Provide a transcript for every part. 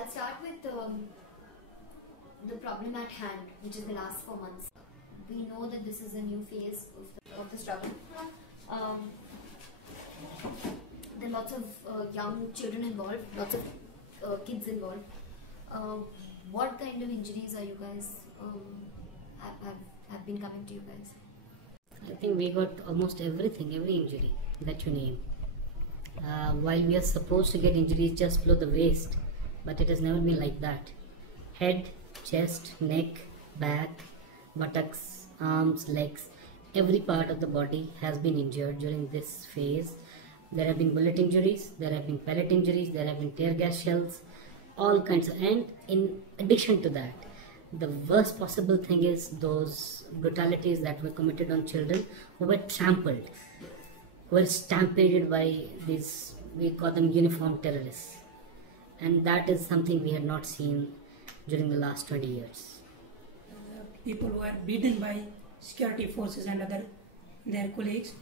I'll start with the problem at hand, which is the last 4 months. We know that this is a new phase of the struggle. There are lots of young children involved, lots of kids involved. What kind of injuries are you guys have been coming to you guys? I think we got almost everything, every injury that you name. While we are supposed to get injuries just below the waist, but it has never been like that. Head, chest, neck, back, buttocks, arms, legs, every part of the body has been injured during this phase. There have been bullet injuries, there have been pellet injuries, there have been tear gas shells, all kinds of, and in addition to that, the worst possible thing is those brutalities that were committed on children who were trampled, who were stampeded by these, we call them uniform terrorists. And that is something we had not seen during the last 20 years. People who were beaten by security forces and their colleagues,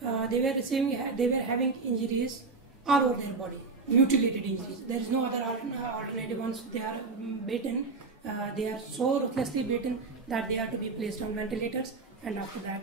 they were having injuries all over their body, mutilated injuries. There is no other alternative. Once they are beaten, they are so ruthlessly beaten that they are to be placed on ventilators, and after that.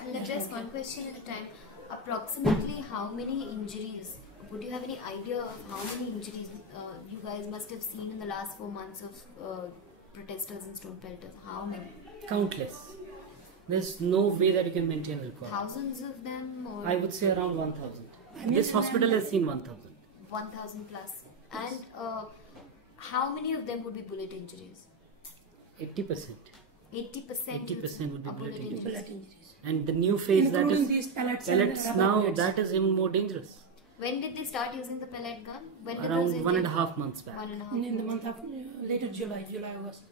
I'll address one question at a time. Approximately how many injuries, would you have any idea of how many injuries you guys must have seen in the last 4 months of protesters and stone pelters? How many? Countless. There's no way that you can maintain a record. Thousands of them? Or I would say around 1,000. This hospital has seen 1,000. 1,000 plus. And how many of them would be bullet injuries? 80%. 80% 80% would be bullet injuries. Bullet injuries. And the new phase, that Including is these pellets now, bullets. that is even more dangerous. When did they start using the pellet gun? When did Around those 1.5 months back. 1.5 In the month of later July, August.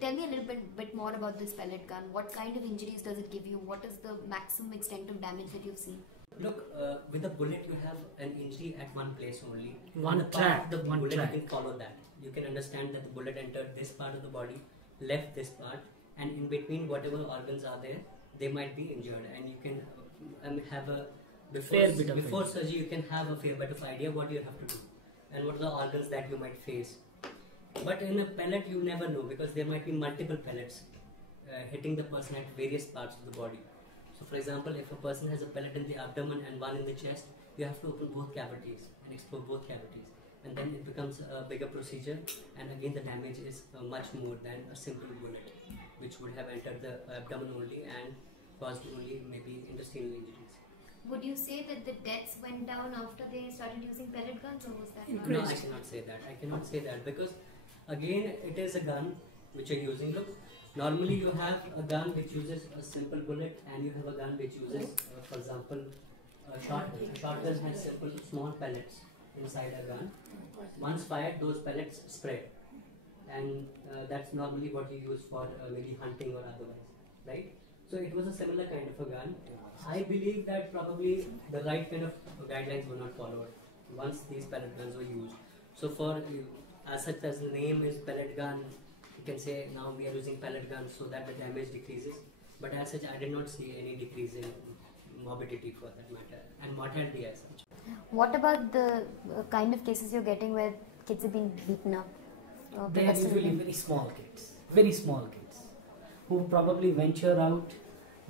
Tell me a little bit more about this pellet gun. What kind of injuries does it give you? What is the maximum extent of damage that you've seen? Look, with a bullet you have an injury at one place only. One track, The one bullet track. you can follow that. You can understand that the bullet entered this part of the body, left this part, and in between whatever organs are there, they might be injured, and you can have a before surgery you can have a fair bit of idea what you have to do and what are the organs that you might face. But in a pellet you never know, because there might be multiple pellets hitting the person at various parts of the body. So for example, if a person has a pellet in the abdomen and one in the chest, you have to open both cavities and explore both cavities, and then it becomes a bigger procedure, and again the damage is much more than a simple bullet which would have entered the abdomen only and caused only maybe intestinal injuries. Would you say that the deaths went down after they started using pellet guns, or was that not? No, I cannot say that. I cannot say that because again it is a gun which you're using. Look, normally you have a gun which uses a simple bullet, and you have a gun which uses, for example, a shotgun. A shotgun has simple small pellets inside a gun. Once fired, those pellets spread, and that's normally what you use for maybe hunting or otherwise, right? So it was a similar kind of a gun. I believe that probably the right kind of guidelines were not followed once these pellet guns were used. So for as such as the name is pellet gun, you can say now we are using pellet guns so that the damage decreases. But as such, I did not see any decrease in morbidity for that matter, and mortality as such. What about the kind of cases you're getting where kids are being beaten up? They are usually very small kids, who probably venture out.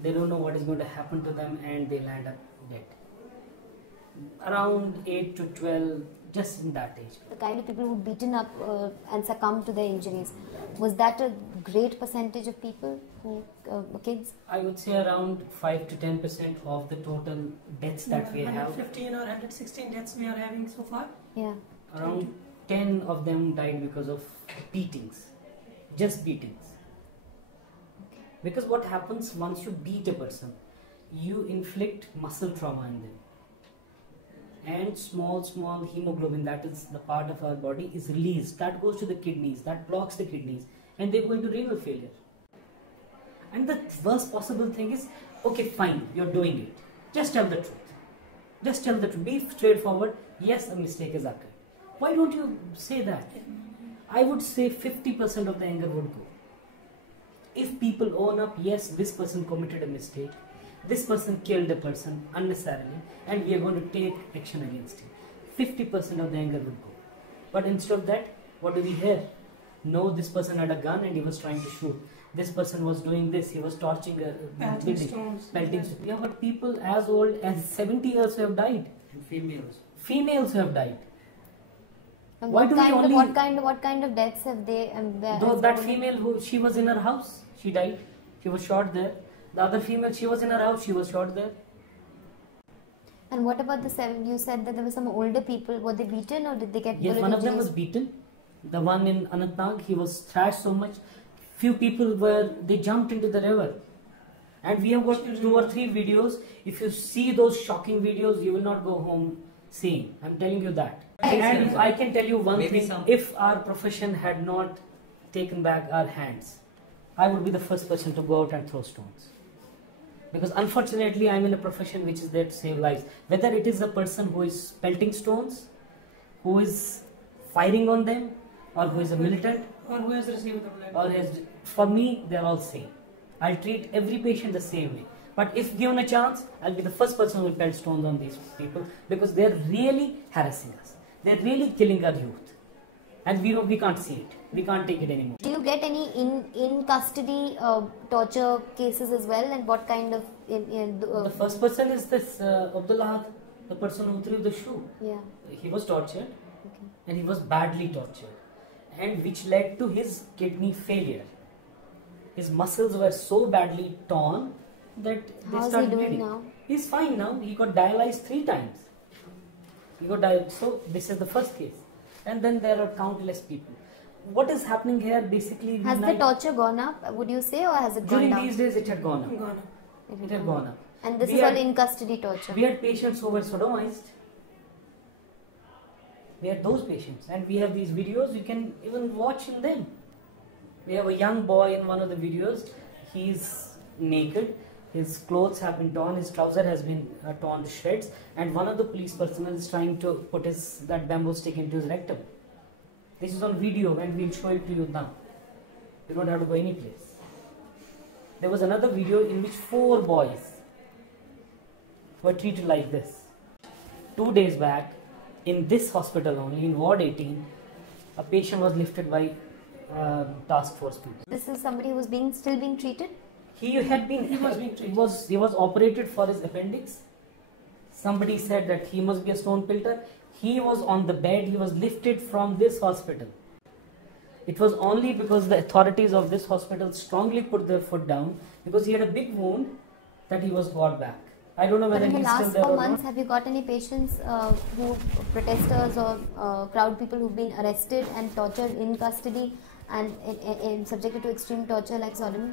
They don't know what is going to happen to them, and they land up dead. Around 8 to 12, just in that age. The kind of people who beaten up and succumbed to their injuries, was that a great percentage of people who kids? I would say around 5 to 10% of the total deaths that we have. 115 or 116 deaths we are having so far. Yeah. Around 10 of them died because of beatings, just beatings. Because what happens once you beat a person, you inflict muscle trauma in them. And small hemoglobin, that is the part of our body, is released. That goes to the kidneys, that blocks the kidneys, and they go into renal failure. And the worst possible thing is, okay, fine, you're doing it. Just tell the truth. Just tell the truth. Be straightforward. Yes, a mistake has occurred. Why don't you say that? I would say 50% of the anger would go. If people own up, yes, this person committed a mistake, this person killed a person unnecessarily, and we are going to take action against him, 50% of the anger would go. But instead of that, What do we hear? No, this person had a gun and he was trying to shoot. This person was doing this, he was torching a Pelting stones. pelting stones. Yeah, but people as old as 70 years have died. And females. Females have died. And Why do we only- what kind of deaths have they? Though that female, she was in her house, she died. She was shot there. The other female, she was in her house, she was shot there. And what about the 7? You said that there were some older people. Were they beaten or did they get? Yes, bullet one of them injuries? was beaten. The one in Anantnag, he was thrashed so much. Few people they jumped into the river. And we have got 2 or 3 videos. If you see those shocking videos, you will not go home seeing. I'm telling you that. And I can tell you one Maybe thing. some- If our profession had not taken back our hands, I would be the first person to go out and throw stones. Because unfortunately, I'm in a profession which is there to save lives. Whether it is a person who is pelting stones, who is firing on them, or who is a militant, Or who has received the blood. or has, for me, they're all same. I'll treat every patient the same way. But if given a chance, I'll be the first person who will pelt stones on these people because they're really harassing us. They're really killing our youth. And we can't see it. We can't take it anymore. Do you get any in custody torture cases as well? And what kind of The first person is this Abdullah, the person who threw the shoe. yeah. He was tortured Okay. and he was badly tortured, and which led to his kidney failure. His muscles were so badly torn that they How's he started doing bleeding. now? He's fine now. He got dialyzed 3 times. He got dialyzed. So this is the first case, and then there are countless people. What is happening here basically? Has the torture gone up? Would you say, or has it gone during down? these days it had gone up. Gone. It had gone up. And this We is all had- in custody torture. We had patients who were sodomized. We had those patients, and we have these videos. You can even watch in them. We have a young boy in one of the videos. He's naked. His clothes have been torn. His trouser has been torn to shreds. And one of the police personnel is trying to put that bamboo stick into his rectum. This is on video, and we'll show it to you now. You don't have to go any place. There was another video in which 4 boys were treated like this. 2 days back, in this hospital only, in Ward 18, a patient was lifted by task force people. This is somebody who's still being treated? He was being treated. He was operated for his appendix. Somebody said that he must be a stone pilter. He was on the bed. He was lifted from this hospital. It was only because the authorities of this hospital strongly put their foot down, because he had a big wound, that he was brought back. I don't know But whether in the he's still last there 4 or months, not. have you got any patients protesters or crowd people who've been arrested and tortured in custody and subjected to extreme torture like sodomy?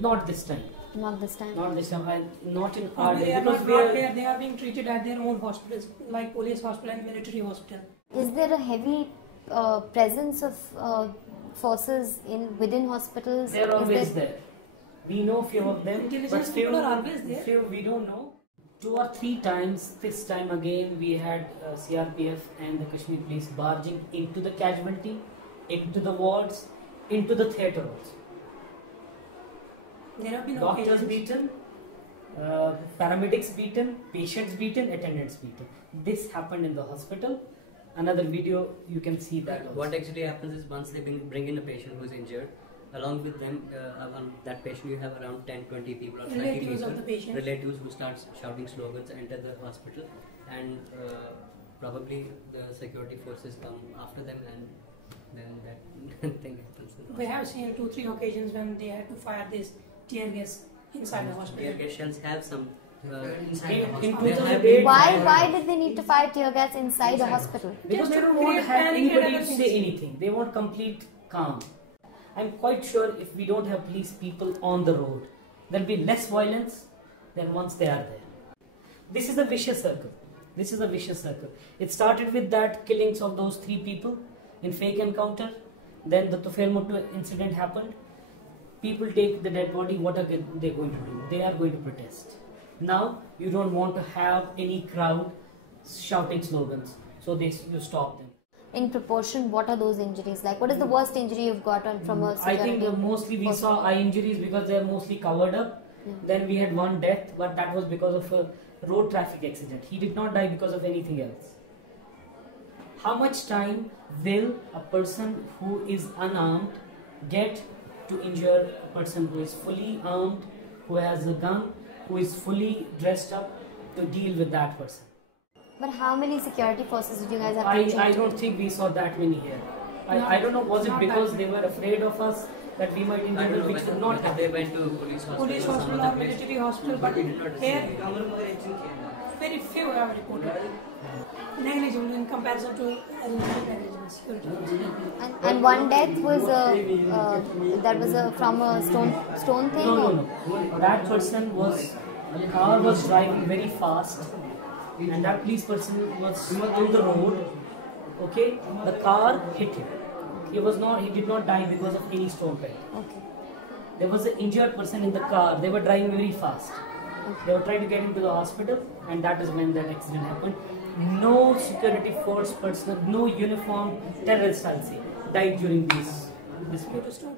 Not this time. Not this time. Not this time. Not in our They day. are Because not we brought are, there. They are being treated at their own hospitals, like police hospital and military hospital. Is there a heavy presence of forces within hospitals? they are Is always there. We know few of them, but Intelligence few, people are always there. few we don't know. 2 or 3 times, this time again, we had CRPF and the Kashmir police barging into the casualty, into the wards, into the theatre also. There have been Doctors occasions. beaten, paramedics beaten, patients beaten, attendants beaten. This happened in the hospital. Another video, you can see that also. What actually happens is once they bring in a patient who is injured, along with them, on that patient you have around 10, 20 people or 30 Relatives people, of the patient. relatives who start shouting slogans, enter the hospital, and probably the security forces come after them, and then that thing happens. We have seen 2-3 occasions when they had to fire this tear gas inside the Tear hospital. gas shells have some inside In- the in hospital. 2008, Why did they need to fire tear gas inside a hospital? Because Just they to don't want to create have panic and anybody other to say things. anything. They want complete calm. I'm quite sure if we don't have police people on the road, there'll be less violence than once they are there. This is a vicious circle. This is a vicious circle. It started with that killings of those 3 people in fake encounter. Then the Tufail Muttu incident happened. People take the dead body. What are they going to do? They are going to protest. Now you don't want to have any crowd shouting slogans, so you stop them. In proportion, what are those injuries like? What is the worst injury you've got from a I think security mostly we personnel? saw eye injuries because they are mostly covered up. Yeah. Then we had one death, but that was because of a road traffic accident. He did not die because of anything else. how much time will a person who is unarmed get to injure a person who is fully armed, who has a gun, who is fully dressed up to deal with that person? But how many security forces did you guys have? I don't think we saw that many here. I don't know, was it because they were afraid of us that we might injure them, which would not happen? They went to police hospital. Police hospital or military hospital, but here very few have reported negligible in comparison to negligence security. And one death was that was from a stone thing. No. That person was, the car was driving very fast, and that police person was on the road. Okay, the car hit him. He did not die because of any stone pelt. Okay. There was an injured person in the car. They were driving very fast. They were trying to get him to the hospital, and that is when that accident happened. No security force personnel, no uniformed terrorist, I'll say, died during this. Due to stone